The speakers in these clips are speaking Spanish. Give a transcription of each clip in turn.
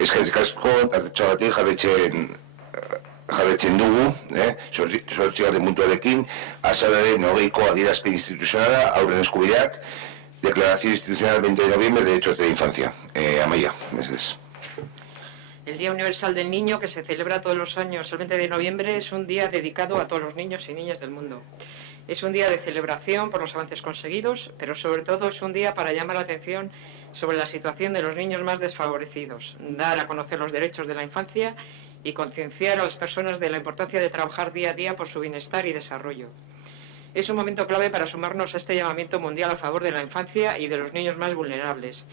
Eskerrik asko, tartetxoagatik jarretzen dugu, zortzigarren puntuarekin, azaroaren 20ko adierazpen instituzionala, haurren eskubideak, Declaración Institucional 20 de noviembre de Derechos de la Infancia. Amaia, meses. El Día Universal del Niño, que se celebra todos los años el 20 de noviembre, es un día dedicado a todos los niños y niñas del mundo. Es un día de celebración por los avances conseguidos, pero sobre todo es un día para llamar la atención sobre la situación de los niños más desfavorecidos, dar a conocer los derechos de la infancia y concienciar a las personas de la importancia de trabajar día a día por su bienestar y desarrollo. Es un momento clave para sumarnos a este llamamiento mundial a favor de la infancia y de los niños más vulnerables,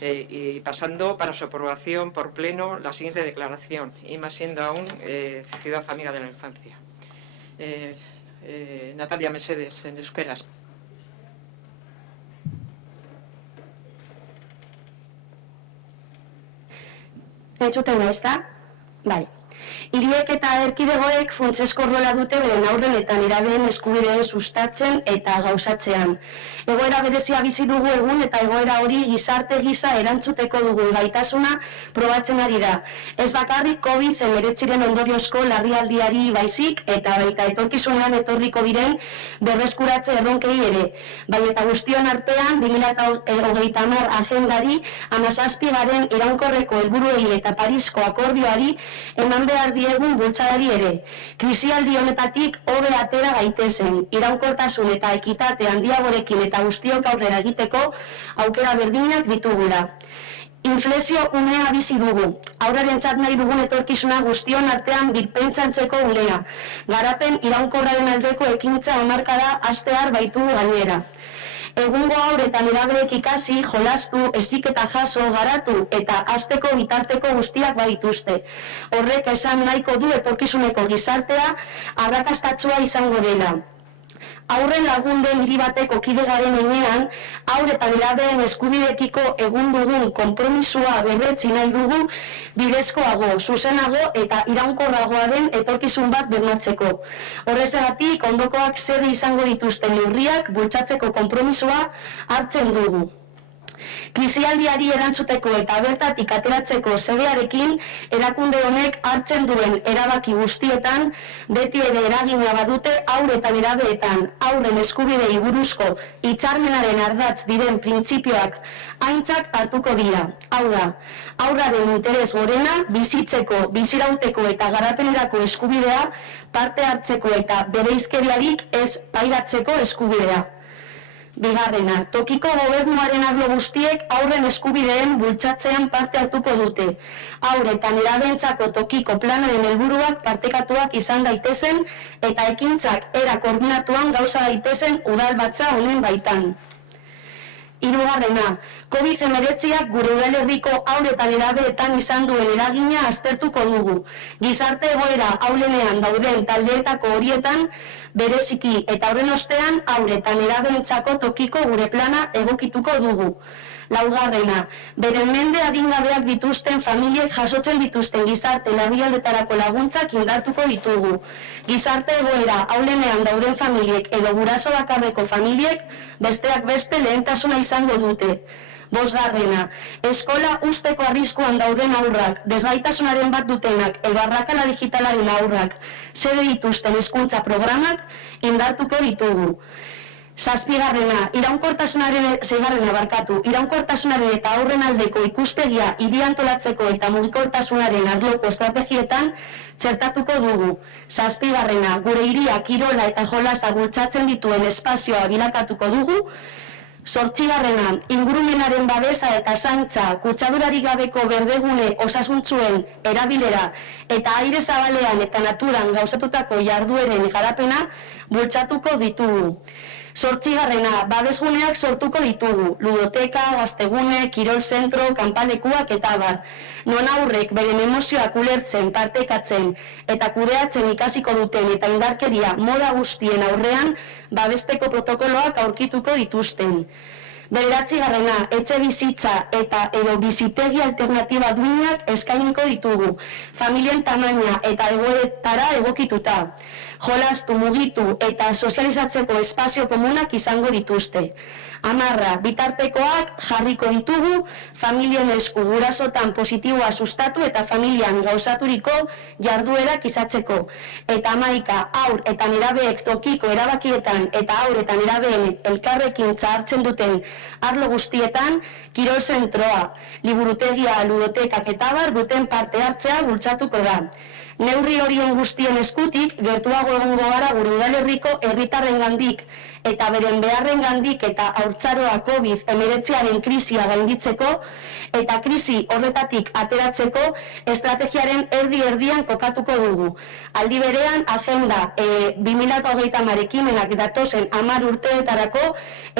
y pasando para su aprobación por pleno la siguiente declaración, y más siendo aún ciudad amiga de la infancia. Natalia Mesedes, en Euskeraz. Entzuten ezta? Bai. Hiriek eta erkidegoek funtsezko rola dute beren haurren eta nerabeen eskubideen sustatzen eta gauzatzean. Egoera berezia bizi dugu egun eta egoera hori gizarte gisa erantzuteko dugun gaitasuna probatzen ari da. Ez bakarrik COVID-19 ondoriozko larrialdiari baizik eta baita etorkizunean etorriko diren berreskuratze erronkei ere. Bai eta guztion artean 2030 agendari 17. iraunkorreko helburuei eta Parisko akordioari eman behar diegun bultzadari ere. Krisialdi honetatik hobe atera gaitezen, iraunkortasun eta ekitate handiagorekin eta guztiok aurrera egiteko aukera berdinak ditugula. Inflexio unea bizi dugu, aurrarentzat nahi dugun etorkizuna guztion artean birpentsantzeko unea. Garapen iraunkorraren aldeko ekintza hamarkada hastear baitu gainera. Egungo haur eta nerabeek ikasi, jolastu, heziketa jaso, garatu eta hasteko bitarteko guztiak badituzte. Horrek esan nahiko du etorkizuneko gizartea arrakastatsua izango dela. Aurren lagunden hiri bateko kide garen enean, haur eta nerabeen eskubidekiko egun dugun konpromisua berretsi nahi dugu bidezkoago, zuzenago eta iraunkorragoa den etorkizun bat bermatzeko. Horrezagatik, ondokoak zer izango dituzten neurriak bultzatzeko konpromisua hartzen dugu. Krisialdiari erantzuteko eta bertatik ateratzeko xedearekin, erakunde honek hartzen duen erabaki guztietan, beti ere eragina badute haur eta nerabeetan, haurren eskubidei buruzko hitzarmenaren ardatz diren printzipioak aintzat hartuko dira. Hau da, haurraren interes gorena, bizitzeko, bizirauteko eta garapenerako eskubidea, parte hartzeko eta bereizkeriarik ez pairatzeko eskubidea. Bigarrena, tokiko gobernuaren arlo guztiek haurren eskubideen bultzatzean parte hartuko dute. Haur eta nerabeentzako tokiko planaren helburuak partekatuak izan daitezen eta ekintzak era koordinatuan gauza daitezen udalbatza honen baitan. Hirugarrena, COVID-19ak gure udalerriko haur eta nerabeetan izan duen eragina aztertuko dugu. Gizarte egoera ahulenean dauden taldeetako horietan, bereziki eta horren ostean haur eta nerabeentzako tokiko gure plana egokituko dugu. Laugarrena, beren mende adingabeak dituzten familiek jasotzen dituzten gizarte larrialdetarako laguntzak indartuko ditugu. Gizarte egoera ahulenean dauden familiek edo guraso bakarreko familiek besteak beste lehentasuna izango dute. Bosgarrena, eskola usteko arriskuan dauden haurrak, desgaitasunaren bat dutenak edo arrakala digitalaren haurrak, zede dituzten hezkuntza programak indartuko ditugu. Zazpigarrena, iraunkortasunaren eta aurren aldeko ikuspegia hiri antolatzeko eta mugikortasunaren arloko estrategietan txertatuko dugu. Zazpigarrena, gure hiria kirola eta jolasa bultzatzen dituen espazioa bilakatuko dugu. Zortzigarrena, ingurumenaren babesa eta zaintza, kutsadurarik gabeko berdegune osasuntzuen erabilera eta aire zabalean eta naturan gauzatutako jardueren garapena bultzatuko ditugu. Zortzigarrena, babesguneak sortuko ditugu, ludoteka, gaztegune, kirol zentro, kanpalekuak eta abar. Non aurrek beren emozioak ulertzen, partekatzen eta kudeatzen ikasiko duten eta indarkeria moda guztien aurrean babesteko protokoloak aurkituko dituzten. Bederatzigarrena, etxe bizitza eta edo bizitegi alternatiba duinak eskainiko ditugu, familien tamaina eta egoeretara egokituta. jolastu, mugitu eta sozializatzeko espazio komunak izango dituzte. 10 bitartekoak jarriko ditugu, familien esku gurasotan positiboa sustatu eta familian gauzaturiko jarduerak izatzeko. Eta 11 haur eta nerabeek tokiko erabakietan eta haur eta nerabeen elkarrekin hartzen duten arlo guztietan, kirol zentroa, liburutegia, ludotekak eta bar duten parte hartzea bultzatuko da. Neurri horien guztien eskutik, gertuago egongo gara gure udalerriko herritarrengandik eta beren beharrengandik eta haurtzaroa COVID-19 krisia gainditzeko eta krisi horretatik ateratzeko estrategiaren erdi-erdian kokatuko dugu. Aldi berean, agenda 2030 ekimenak datozen 10 urteetarako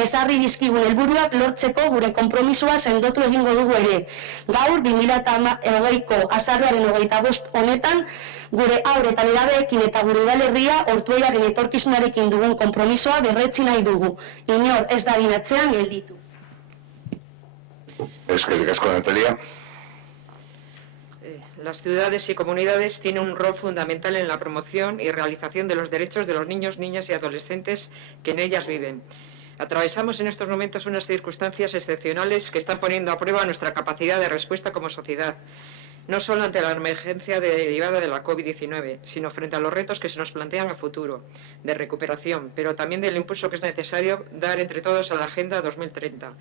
ezarri dizkigun helburuak lortzeko gure konpromisoa sendotu egingo dugu ere. Gaur, 2020ko azaroaren 25 honetan, gure haur eta nerabeekin eta gure udalerria Ortuellaren etorkizunarekin dugun konpromisoa berretsi nahi dugu. Inor ez da atzean gelditu. Eskerrik asko, Natalia. Las ciudades y comunidades tienen un rol fundamental en la promoción y realización de los derechos de los niños, niñas y adolescentes que en ellas viven. Atravesamos en estos momentos unas circunstancias excepcionales que están poniendo a prueba nuestra capacidad de respuesta como sociedad, no solo ante la emergencia derivada de la COVID-19, sino frente a los retos que se nos plantean a futuro, de recuperación, pero también del impulso que es necesario dar entre todos a la Agenda 2030,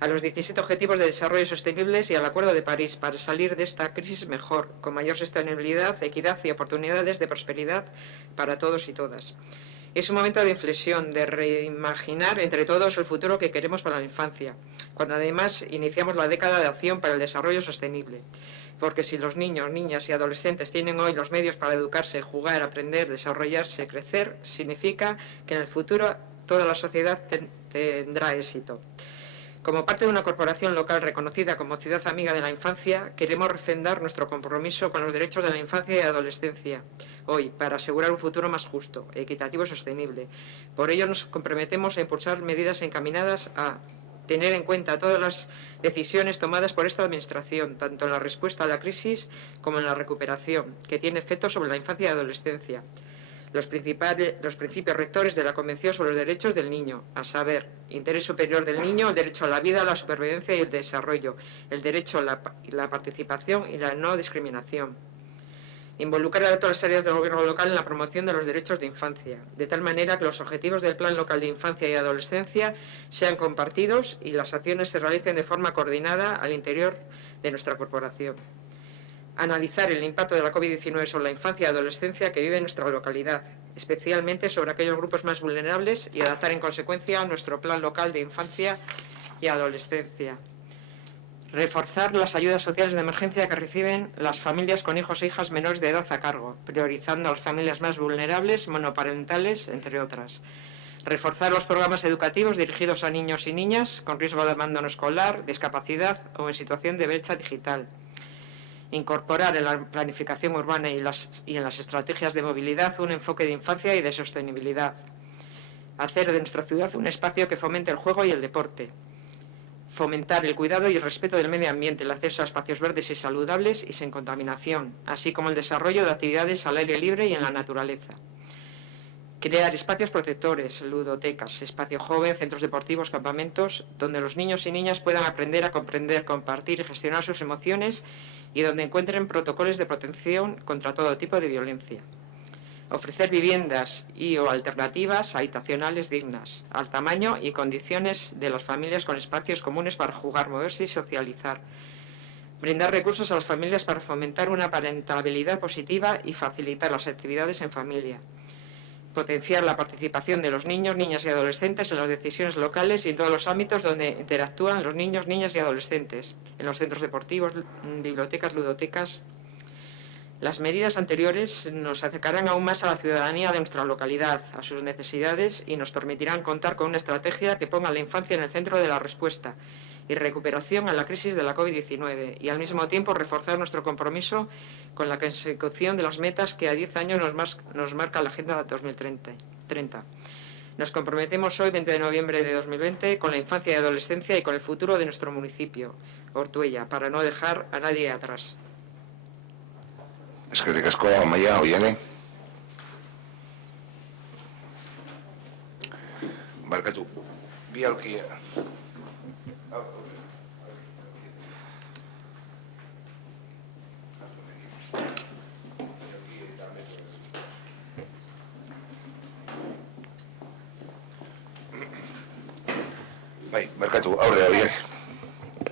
a los 17 Objetivos de Desarrollo Sostenibles y al Acuerdo de París, para salir de esta crisis mejor, con mayor sostenibilidad, equidad y oportunidades de prosperidad para todos y todas. Es un momento de inflexión, de reimaginar entre todos el futuro que queremos para la infancia, cuando además iniciamos la década de acción para el desarrollo sostenible. Porque si los niños, niñas y adolescentes tienen hoy los medios para educarse, jugar, aprender, desarrollarse, crecer, significa que en el futuro toda la sociedad tendrá éxito. Como parte de una corporación local reconocida como Ciudad Amiga de la Infancia, queremos refrendar nuestro compromiso con los derechos de la infancia y adolescencia hoy, para asegurar un futuro más justo, equitativo y sostenible. Por ello nos comprometemos a impulsar medidas encaminadas a tener en cuenta todas las decisiones tomadas por esta Administración, tanto en la respuesta a la crisis como en la recuperación, que tiene efectos sobre la infancia y adolescencia. Los principios rectores de la Convención sobre los Derechos del Niño, a saber, interés superior del niño, el derecho a la vida, a la supervivencia y el desarrollo, el derecho a la participación y la no discriminación. Involucrar a todas las áreas del gobierno local en la promoción de los derechos de infancia, de tal manera que los objetivos del Plan Local de Infancia y Adolescencia sean compartidos y las acciones se realicen de forma coordinada al interior de nuestra corporación. Analizar el impacto de la COVID-19 sobre la infancia y adolescencia que vive en nuestra localidad, especialmente sobre aquellos grupos más vulnerables, y adaptar en consecuencia nuestro Plan Local de Infancia y Adolescencia. Reforzar las ayudas sociales de emergencia que reciben las familias con hijos e hijas menores de edad a cargo, priorizando a las familias más vulnerables, monoparentales, entre otras. Reforzar los programas educativos dirigidos a niños y niñas con riesgo de abandono escolar, discapacidad o en situación de brecha digital. Incorporar en la planificación urbana y en las estrategias de movilidad un enfoque de infancia y de sostenibilidad. Hacer de nuestra ciudad un espacio que fomente el juego y el deporte. Fomentar el cuidado y el respeto del medio ambiente, el acceso a espacios verdes y saludables y sin contaminación, así como el desarrollo de actividades al aire libre y en la naturaleza. Crear espacios protectores, ludotecas, espacio joven, centros deportivos, campamentos, donde los niños y niñas puedan aprender a comprender, compartir y gestionar sus emociones y donde encuentren protocolos de protección contra todo tipo de violencia. Ofrecer viviendas o alternativas habitacionales dignas, al tamaño y condiciones de las familias con espacios comunes para jugar, moverse y socializar. Brindar recursos a las familias para fomentar una parentabilidad positiva y facilitar las actividades en familia. Potenciar la participación de los niños, niñas y adolescentes en las decisiones locales y en todos los ámbitos donde interactúan los niños, niñas y adolescentes, en los centros deportivos, bibliotecas, ludotecas. Las medidas anteriores nos acercarán aún más a la ciudadanía de nuestra localidad, a sus necesidades y nos permitirán contar con una estrategia que ponga a la infancia en el centro de la respuesta y recuperación a la crisis de la COVID-19 y al mismo tiempo reforzar nuestro compromiso con la consecución de las metas que a 10 años nos marca la Agenda 2030. Nos comprometemos hoy, 20 de noviembre de 2020, con la infancia y adolescencia y con el futuro de nuestro municipio, Ortuella, para no dejar a nadie atrás. Eskerrik asko, Amaia, Oiane. Markatu, bi aurkia. Bai, Markatu, aurre horiek.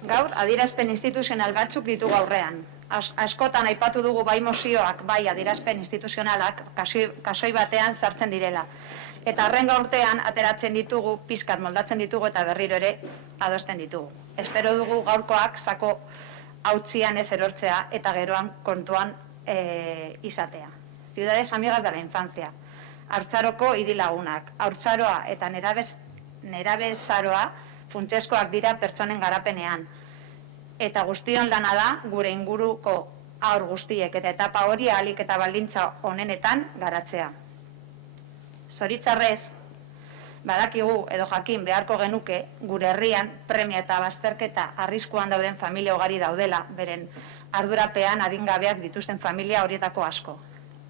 Gaur, adierazpen instituzional batzuk ditugu aurrean. Askotan aipatu dugu bai mozioak, bai adierazpen instituzionalak kasoi batean sartzen direla. Eta arrenga urtean ateratzen ditugu, pizkat moldatzen ditugu eta berriro ere adosten ditugu. Espero dugu gaurkoak sako hautzian ez erortzea eta geroan kontuan izatea. Ciudades amigas de la infancia. Haurtzaroko hirilagunak. Haurtzaroa eta nerabezaroa funtsezkoak dira pertsonen garapenean. Eta guztion lana da gure inguruko haur guztiek eta etapa hori ahalik eta baldintza honenetan garatzea. Zoritzarrez, badakigu edo jakin beharko genuke gure herrian premia eta bazterketa arriskuan dauden familia ugari daudela, beren ardurapean adingabeak dituzten familia horietako asko.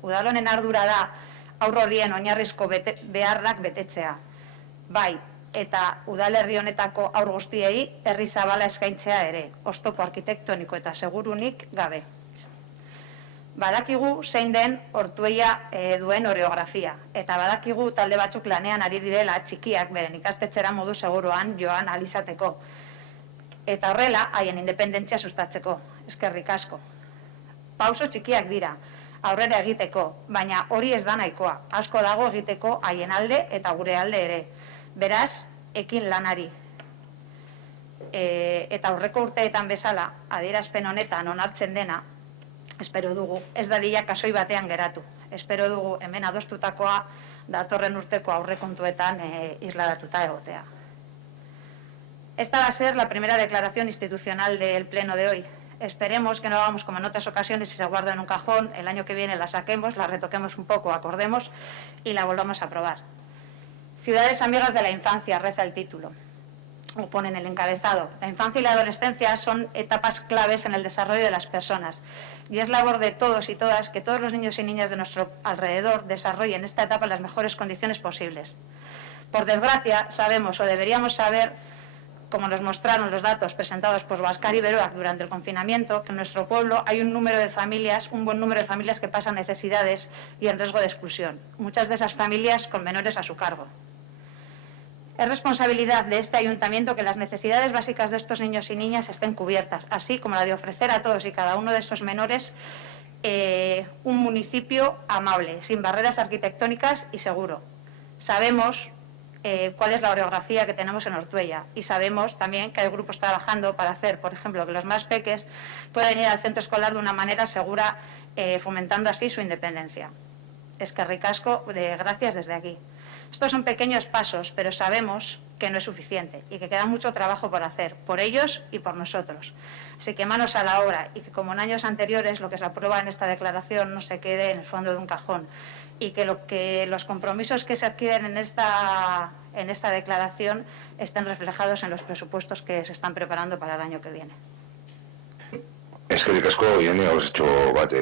Udalonen ardura da haur horien oinarrizko beharrak betetzea. Bai, eta udalerri honetako haur guztiei herri zabala eskaintzea ere, oztopo arkitektoniko eta segurunik gabe. Badakigu zein den Ortuella duen oreografia, eta badakigu talde batzuk lanean ari direla txikiak beren ikastetxera modu seguruan joan alizateko. Eta horrela, haien independentzia sustatzeko, eskerrik asko. Pauso txikiak dira, aurrera egiteko, baina hori ez da nahikoa, asko dago egiteko haien alde eta gure alde ere. Beraz, ekin lanari. Eta aurreko urteetan bezala, adierazpen honetan onartzen dena, espero dugu, ez dadila kasoi batean geratu. Espero dugu hemen adostutakoa datorren urteko aurrekontuetan isladatuta egotea. Esta va a ser la primera declaración institucional del pleno de hoy. Esperemos que no hagamos como en otras ocasiones y se guarda en un cajón, el año que viene la saquemos, la retoquemos un poco, acordemos y la volvamos a aprobar. Ciudades amigas de la infancia, reza el título, o pone en el encabezado. La infancia y la adolescencia son etapas claves en el desarrollo de las personas y es labor de todos y todas que todos los niños y niñas de nuestro alrededor desarrollen esta etapa en las mejores condiciones posibles. Por desgracia, sabemos o deberíamos saber, como nos mostraron los datos presentados por Huáscar y Beroac durante el confinamiento, que en nuestro pueblo hay un buen número de familias que pasan necesidades y en riesgo de exclusión. Muchas de esas familias con menores a su cargo. Es responsabilidad de este ayuntamiento que las necesidades básicas de estos niños y niñas estén cubiertas, así como la de ofrecer a todos y cada uno de estos menores un municipio amable, sin barreras arquitectónicas y seguro. Sabemos cuál es la orografía que tenemos en Ortuella y sabemos también que hay grupos trabajando para hacer, por ejemplo, que los más peques puedan ir al centro escolar de una manera segura, fomentando así su independencia. Eskerrik asko, gracias desde aquí. Estos son pequeños pasos, pero sabemos que no es suficiente y que queda mucho trabajo por hacer, por ellos y por nosotros. Así que manos a la obra y que, como en años anteriores, lo que se aprueba en esta declaración no se quede en el fondo de un cajón y que los compromisos que se adquieren en esta declaración estén reflejados en los presupuestos que se están preparando para el año que viene. Eskerrik asko, Iane, hau etxo bat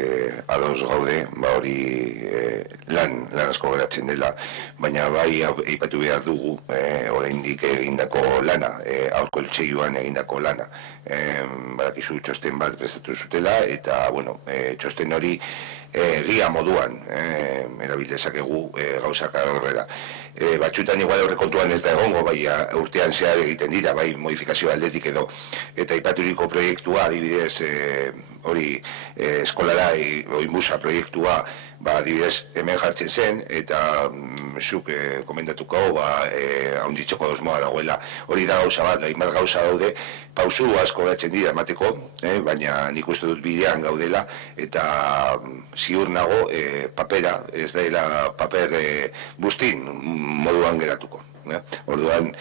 ados gaude, hori lan asko geratzen dela, baina bai aipatu behar dugu oraindik egindako lana, aurko eltseioan egindako lana. Badakizu txosten bat prestatu zutela, eta, bueno, txosten hori gia moduan erabil dezakegu gauzak aurrera. Batxutan igual aurrekontuan ez da egongo, bai urtean zehar egiten dira, bai modifikazio aldetik edo, eta aipaturiko proiektua, adibidez, hori eskolara oinbusa proiektua adibidez hemen jartzen zen, eta zuk komendatuko haunditxoko dosmoa dagoela. Hori da gauza bat, hainbat gauza daude, pausu asko gatzen dira emateko, baina nik uste dut bidean gaudela, eta ziur nago papera, ez dela paper bustin moduan geratuko. Orduan,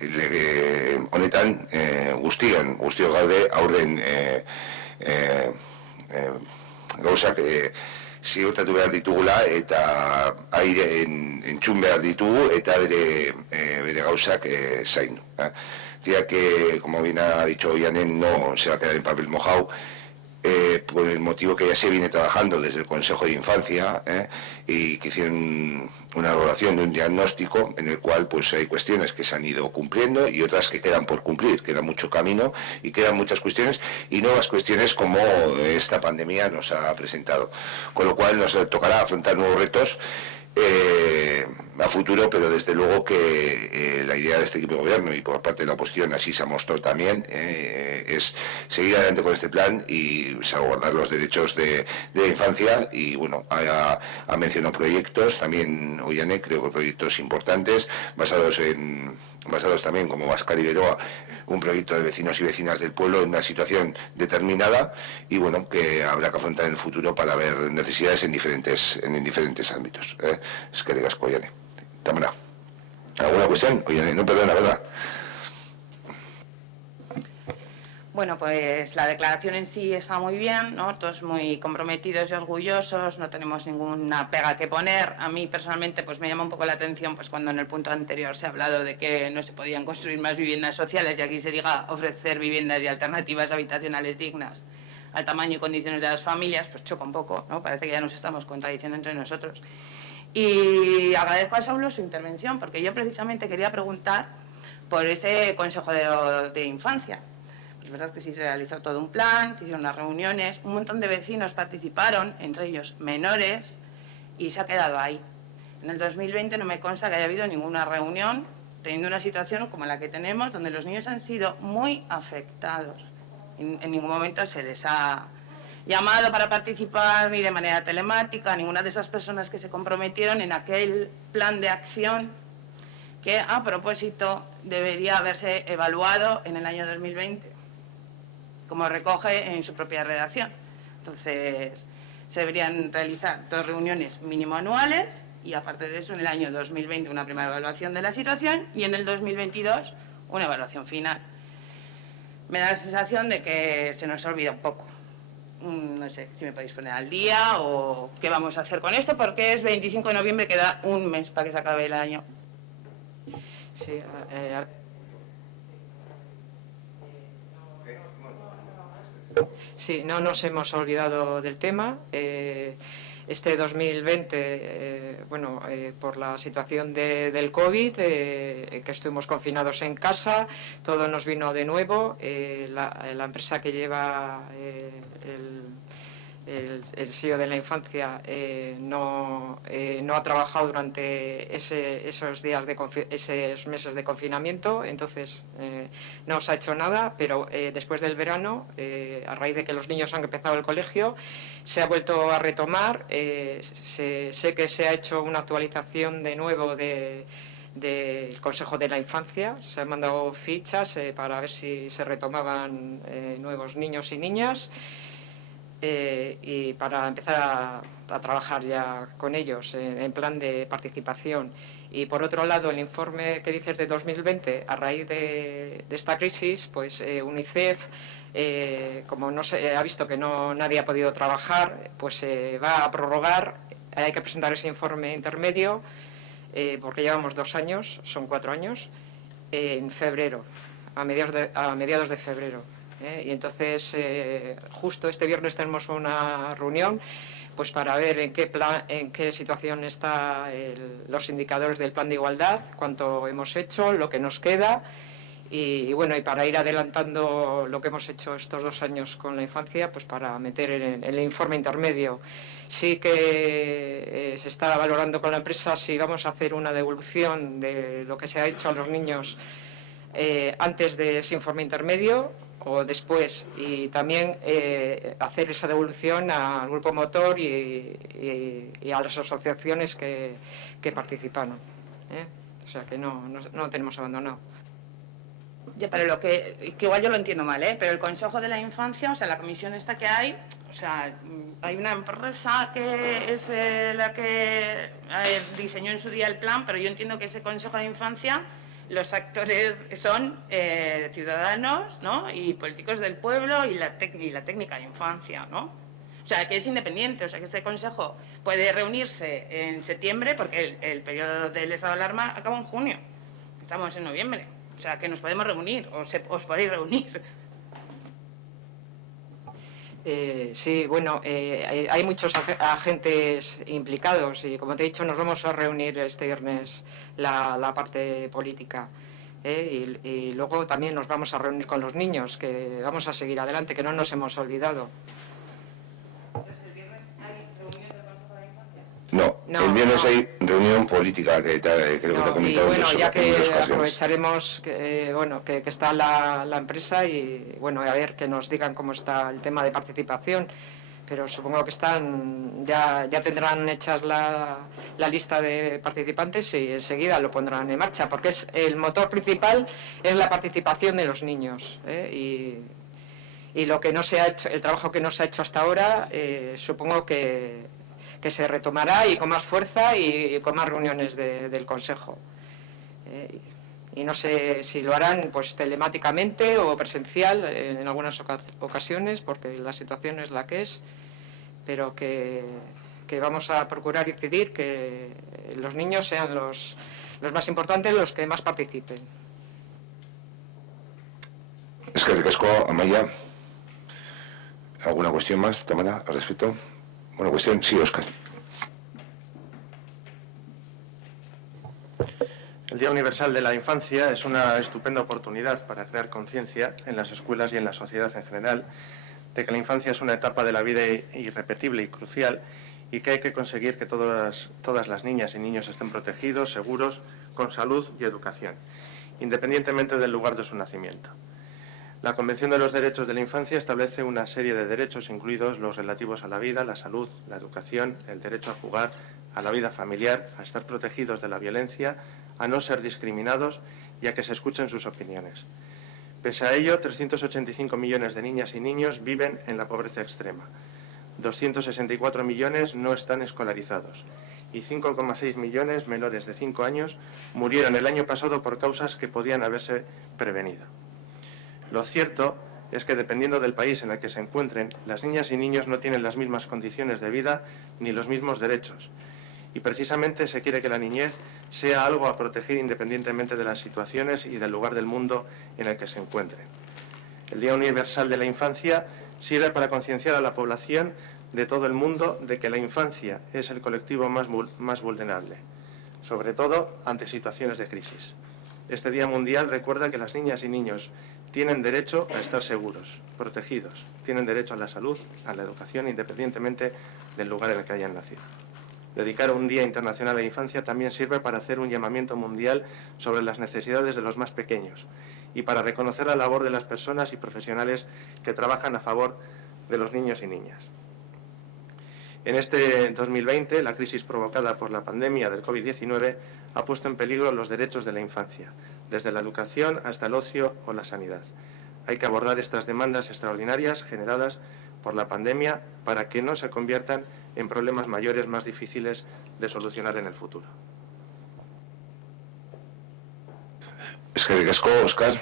lege honetan guztion gaude aurren gauzak ziurtatu behar ditugula eta airen entzun behar ditugu eta bere gauzak zaindu. Decía que, como bien ha dicho Yanen, no se va a quedar en papel mojado. por el motivo que ya se viene trabajando desde el Consejo de Infancia, y que hicieron una evaluación de un diagnóstico en el cual pues hay cuestiones que se han ido cumpliendo y otras que quedan por cumplir. Queda mucho camino y quedan muchas cuestiones y nuevas cuestiones como esta pandemia nos ha presentado. Con lo cual nos tocará afrontar nuevos retos a futuro, pero desde luego que la idea de este equipo de gobierno y por parte de la oposición así se mostró también, es seguir adelante con este plan y salvaguardar los derechos de la infancia. Y bueno, ha mencionado proyectos también, Ollane, creo que proyectos importantes basados también, como Bascar y Beroa, un proyecto de vecinos y vecinas del pueblo en una situación determinada y bueno, que habrá que afrontar en el futuro para ver necesidades en diferentes ámbitos. Es que digas, Ollane. Tamara, ¿alguna cuestión? Ollane, no, perdona, ¿verdad? Bueno, pues la declaración en sí está muy bien, ¿no? Todos muy comprometidos y orgullosos, no tenemos ninguna pega que poner. A mí personalmente pues me llama un poco la atención pues cuando en el punto anterior se ha hablado de que no se podían construir más viviendas sociales y aquí se diga ofrecer viviendas y alternativas habitacionales dignas al tamaño y condiciones de las familias, pues choca un poco, ¿no? Parece que ya nos estamos contradiciendo entre nosotros. Y agradezco a Saulo su intervención porque yo precisamente quería preguntar por ese Consejo de Infancia. Es verdad que sí se realizó todo un plan, se hicieron unas reuniones, un montón de vecinos participaron, entre ellos menores, y se ha quedado ahí. En el 2020 no me consta que haya habido ninguna reunión, teniendo una situación como la que tenemos, donde los niños han sido muy afectados. En ningún momento se les ha llamado para participar ni de manera telemática, ninguna de esas personas que se comprometieron en aquel plan de acción que, a propósito, debería haberse evaluado en el año 2020. Como recoge en su propia redacción. Entonces, se deberían realizar 2 reuniones mínimo anuales y, aparte de eso, en el año 2020 una primera evaluación de la situación y en el 2022 una evaluación final. Me da la sensación de que se nos olvida un poco. No sé si me podéis poner al día o qué vamos a hacer con esto, porque es 25 de noviembre, queda un mes para que se acabe el año. Sí, sí, no nos hemos olvidado del tema. Este 2020, por la situación del COVID, que estuvimos confinados en casa, todo nos vino de nuevo. La empresa que lleva el CEO de la infancia no ha trabajado durante esos meses de confinamiento, entonces no se ha hecho nada, pero después del verano, a raíz de que los niños han empezado el colegio, se ha vuelto a retomar. Sé que se ha hecho una actualización de nuevo del Consejo de la Infancia, se han mandado fichas para ver si se retomaban nuevos niños y niñas. Y para empezar a trabajar ya con ellos en plan de participación. Y por otro lado, el informe que dices de 2020, a raíz de esta crisis, pues UNICEF, como no se ha visto que nadie ha podido trabajar, pues va a prorrogar. Hay que presentar ese informe intermedio, porque llevamos 2 años, son 4 años, en febrero, a mediados de febrero. Y entonces, justo este viernes tenemos una reunión pues para ver en qué situación están los indicadores del plan de igualdad, cuánto hemos hecho, lo que nos queda y para ir adelantando lo que hemos hecho estos 2 años con la infancia, pues para meter en el informe intermedio. Sí que se está valorando con la empresa si vamos a hacer una devolución de lo que se ha hecho a los niños antes de ese informe intermedio o después, y también hacer esa devolución al grupo motor y a las asociaciones que participaron. O sea que no lo tenemos abandonado. Ya, pero que igual yo lo entiendo mal, pero el Consejo de la Infancia, o sea, la comisión esta que hay, o sea, hay una empresa que es la que diseñó en su día el plan, pero yo entiendo que ese Consejo de Infancia, los actores son ciudadanos, ¿no? Y políticos del pueblo y la técnica de infancia, ¿no? O sea, que es independiente, o sea, que este consejo puede reunirse en septiembre porque el periodo del estado de alarma acaba en junio. Estamos en noviembre, o sea, que nos podemos reunir, os podéis reunir. Sí, bueno, hay muchos agentes implicados y, como te he dicho, nos vamos a reunir este viernes la parte política. Y luego también nos vamos a reunir con los niños, que vamos a seguir adelante, que no nos hemos olvidado. No, el viernes hay reunión política que creo que te he comentado. Y bueno, ya que ocasiones. aprovecharemos que está la empresa y bueno, a ver que nos digan cómo está el tema de participación, pero supongo que ya tendrán hechas la lista de participantes y enseguida lo pondrán en marcha, porque es el motor principal es la participación de los niños, y lo que no se ha hecho, el trabajo que no se ha hecho hasta ahora, supongo que se retomará y con más fuerza y con más reuniones del Consejo. Y no sé si lo harán pues telemáticamente o presencial en algunas ocasiones, porque la situación es la que es, pero que vamos a procurar incidir que los niños sean los más importantes, los que más participen. Eskerrik asko, Amaia. ¿Alguna cuestión más, Tamara, al respecto? Bueno, cuestión, sí, Óscar. El Día Universal de la Infancia es una estupenda oportunidad para crear conciencia en las escuelas y en la sociedad en general de que la infancia es una etapa de la vida irrepetible y crucial y que hay que conseguir que todas las niñas y niños estén protegidos, seguros, con salud y educación, independientemente del lugar de su nacimiento. La Convención de los Derechos de la Infancia establece una serie de derechos, incluidos los relativos a la vida, la salud, la educación, el derecho a jugar, a la vida familiar, a estar protegidos de la violencia, a no ser discriminados y a que se escuchen sus opiniones. Pese a ello, 385 millones de niñas y niños viven en la pobreza extrema, 264 millones no están escolarizados y 5,6 millones menores de 5 años murieron el año pasado por causas que podían haberse prevenido. Lo cierto es que, dependiendo del país en el que se encuentren, las niñas y niños no tienen las mismas condiciones de vida ni los mismos derechos. Y precisamente se quiere que la niñez sea algo a proteger independientemente de las situaciones y del lugar del mundo en el que se encuentren. El Día Universal de la Infancia sirve para concienciar a la población de todo el mundo de que la infancia es el colectivo más vulnerable, sobre todo ante situaciones de crisis. Este Día Mundial recuerda que las niñas y niños tienen derecho a estar seguros, protegidos, tienen derecho a la salud, a la educación, independientemente del lugar en el que hayan nacido. Dedicar un Día Internacional a la Infancia también sirve para hacer un llamamiento mundial sobre las necesidades de los más pequeños y para reconocer la labor de las personas y profesionales que trabajan a favor de los niños y niñas. En este 2020, la crisis provocada por la pandemia del COVID-19 ha puesto en peligro los derechos de la infancia, desde la educación hasta el ocio o la sanidad. Hay que abordar estas demandas extraordinarias generadas por la pandemia para que no se conviertan en problemas mayores más difíciles de solucionar en el futuro. Eskerrik asko, Óscar.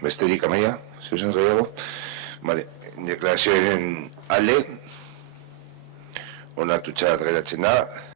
Besterik, Amaia, zuzen gehiago. Vale, deklarazioaren alde, onartutzat geratzen da.